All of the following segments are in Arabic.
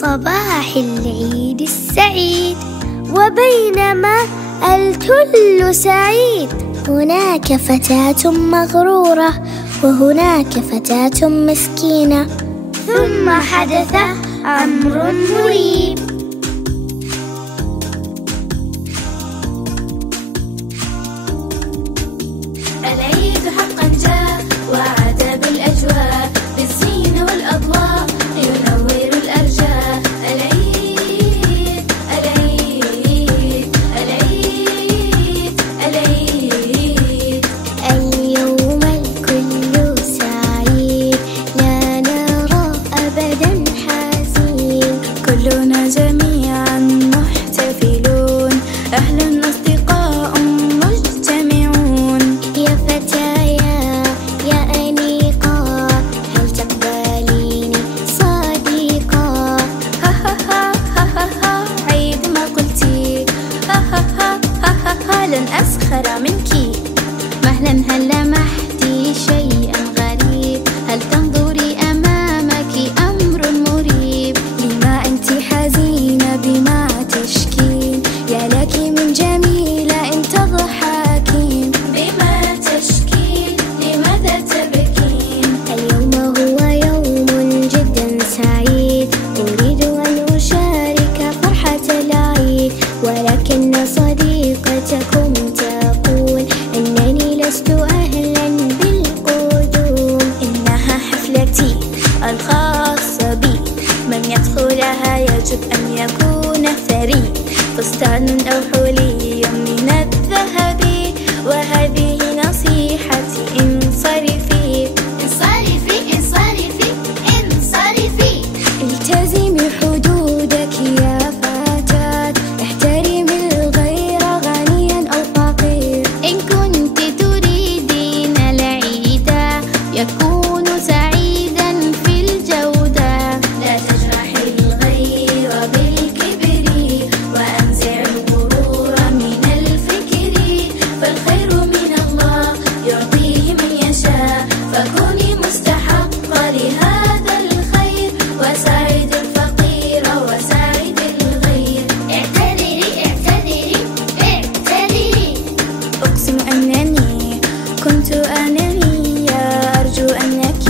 صباح العيد السعيد، وبينما الكل سعيد هناك فتاة مغرورة وهناك فتاة مسكينة، ثم حدث أمر مريب. العيد حقا جاء وعاد بالأجواء، بالزينة والأضواء ينور الأرجاء. العيد العيد العيد العيد، اليوم الكل سعيد لا نرى أبدا حزين، كلنا جميعا محتفلون، أهل أصدقاء مجتمعون. يا فتايا يا أنيقا هل تقبليني صديقا؟ ها ها ها ها ها ها، عيد ما قلتي ها ها ها ها ها ها، لن أسخر منك. مهلا هل لمحتي شيئا غريب؟ هل تنظري أمامك أمر مريب؟ لما أنت حزينة بما تشكين؟ يا لك من جميلة إن تضحكين. بما تشكين؟ لماذا تبكين؟ اليوم هو يوم جدا سعيد، أريد أن أشارك فرحة العيد، ولكن صديقتكم تقول أنني لست أهلا بالقدوم. إنها حفلتي الخاصة بي، من يدخلها يجب أن يكون ثري، فستان أو حلي من الذهب. وهذه نصيحتي، انصرفي انصرفي انصرفي انصرفي. التزمي حدودك يا فتاة، احترمي الغير غنيا أو فقير. إن كنت تريدين العيد يكون سعيدا في الجودة، لا تجرحي الغير بالكبر وأنزعي الغرور من الفكر، فالخير من الله يعطيه من يشاء، فكوني مستحقة لهذا الخير، وساعد الفقير وساعد الغير. اعتذري اعتذري اعتذري. أقسم أنني كنت أنانية، أرجو أنك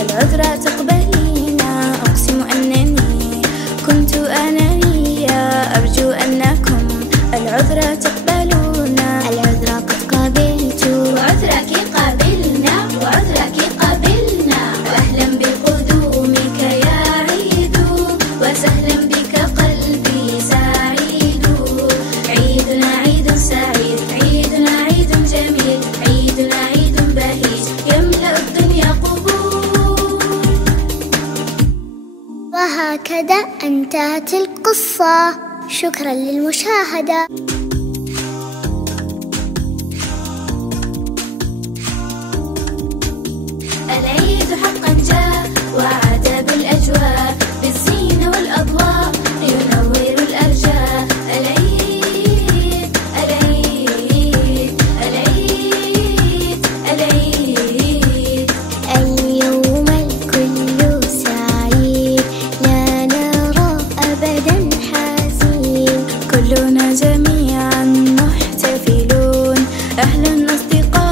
العذر تقبلين. أقسم أنني كنت أنانية، أرجو أنكم العذر تقبلون. العذر قد قبلت وعذرك قبلنا وعذرك قبلنا، وأهلا بقدومك يا عيد، وسهلا بك قلبي سعيد. عيدنا عيد سعيد، عيدنا عيد جميل، عيدنا عيد بهيج يملأ الدنيا قبول. وهكذا انتهت القصة. شكرا للمشاهدة. العيد حقا جاء وعاد بالأجواء، بالزينة والأضواء ينور الأرجاء. العيد العيد العيد العيد، اليوم الكل سعيد لا نرى أبدا حزين، كلنا جميعا محتفلون، أهل أصدقاء